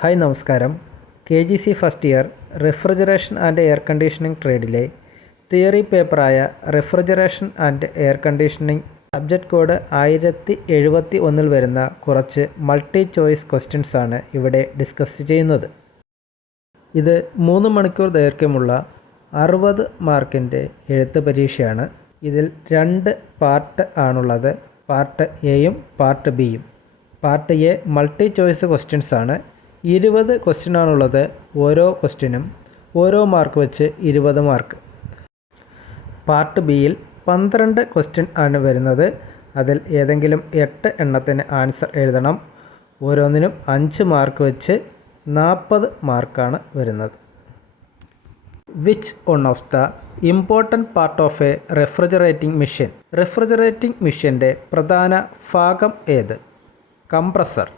Hi നമസ്കാരം. KGC first year refrigeration and air conditioning ട്രേഡിലെ theory പേപ്പറായ refrigeration and air conditioning subject code 1071 വരുന്ന കുറച്ച് മൾട്ടി ചോയ്സ് ക്വസ്റ്റ്യൻസ് ആണ് ഇവിടെ ഡിസ്കസ് ചെയ്യുന്നത്. ഇത് 3 മണിക്കൂർ ദൈർഘ്യമുള്ള 60 മാർക്കിൻ്റെ എഴുത്ത് പരീക്ഷയാണ്. ഇതിൽ 2 പാർട്ട് ആണുള്ളത്. പാർട്ട് എയും പാർട്ട് ബിയും. Part A multi choice questions ആണ്. 20 ക്വസ്റ്റ്യൻ ആണുള്ളത്. ഓരോ ക്വസ്റ്റ്യനും ഓരോ മാർക്ക് വെച്ച് 20 മാർക്ക്. പാർട്ട് ബിയിൽ 12 ക്വസ്റ്റ്യൻ ആണ് വരുന്നത്. അതിൽ ഏതെങ്കിലും 8 എണ്ണത്തിന് ആൻസർ എഴുതണം. ഓരോന്നിനും 5 മാർക്ക് വെച്ച് 40 മാർക്കാണ് വരുന്നത്. Which one of the important part of a refrigerating machine? Refrigerating മെഷീൻ്റെ പ്രധാന ഭാഗം ഏത്? Compressor.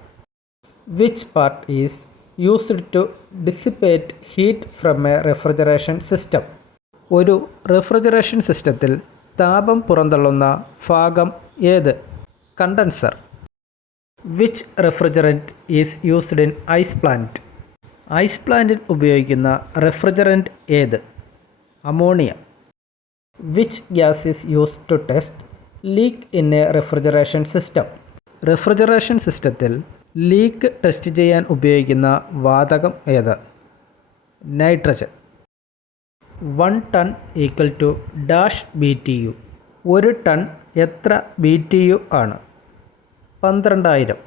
Which part is used to dissipate heat from a refrigeration system? ഒരു റെഫ്രിജറേഷൻ സിസ്റ്റത്തിൽ താപം പുറന്തള്ളുന്ന ഭാഗം ഏത്? Condenser. Which refrigerant is used in ice plant? Ice പ്ലാന്റിൽ ഉപയോഗിക്കുന്ന റെഫ്രിജറൻറ്റ് ഏത്? Ammonia. Which gas is used to test leak in a refrigeration system? Refrigeration സിസ്റ്റത്തിൽ ലീക്ക് ടെസ്റ്റ് ചെയ്യാൻ ഉപയോഗിക്കുന്ന വാതകം ഏത്? Nitrogen. 1 ton equal to dash BTU. 1 ton എത്ര BTU ആണ്? 12,000.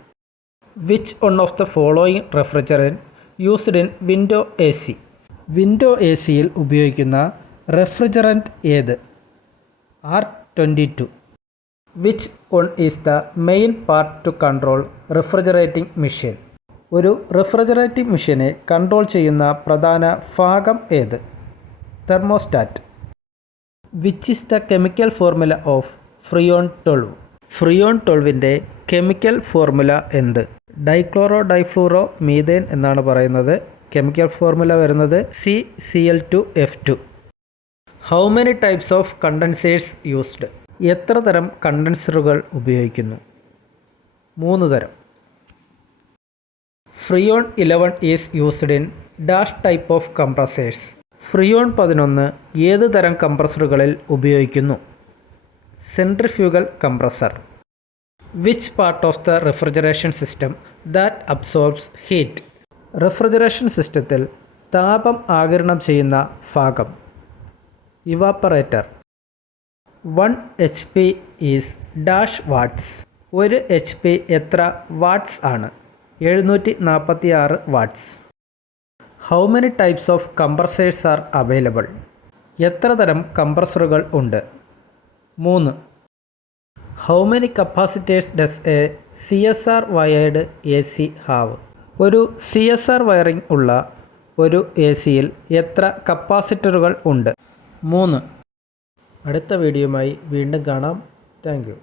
Which one of the following refrigerant used in window AC? Window ACയിൽ ഉപയോഗിക്കുന്ന refrigerant ഏത്? R22. Which one is the main part to control refrigerating machine? ഒരു refrigerating മെഷീനെ control ചെയ്യുന്ന പ്രധാന ഭാഗം ഏത്? Thermostat. Which is the chemical formula of Freon 12? Freon 12ൻ്റെ chemical formula എന്ത്? ഡൈക്ലോറോ ഡൈഫ്ലൂറോ മീഥേൻ എന്നാണ് പറയുന്നത്. കെമിക്കൽ ഫോർമുല വരുന്നത് CCl2F2. How many types of condensers used? എത്ര തരം കണ്ടൻസറുകൾ ഉപയോഗിക്കുന്നു? 3 തരം. Freon 11 is used in dash type of compressors. Freon 11 ഏത് തരം കംപ്രസറുകളിൽ ഉപയോഗിക്കുന്നു? Centrifugal compressor. Which part of the refrigeration system that absorbs heat? Refrigeration സിസ്റ്റത്തിൽ താപം ആഗിരണം ചെയ്യുന്ന ഭാഗം? Evaporator. 1 HP is dash watts. 1 HP എത്ര വാട്ട്സ് ആണ്? 746 watts. How many types of compressors are available? എത്ര തരം കംപ്രസറുകൾ ഉണ്ട്? 3. How many capacitors does A CSR wired AC have? ഒരു CSR വയറിംഗ് ഉള്ള ഒരു ACയിൽ എത്ര കപ്പാസിറ്ററുകൾ ഉണ്ട്? 3. അടുത്ത വീഡിയോയുമായി വീണ്ടും കാണാം. Thank you.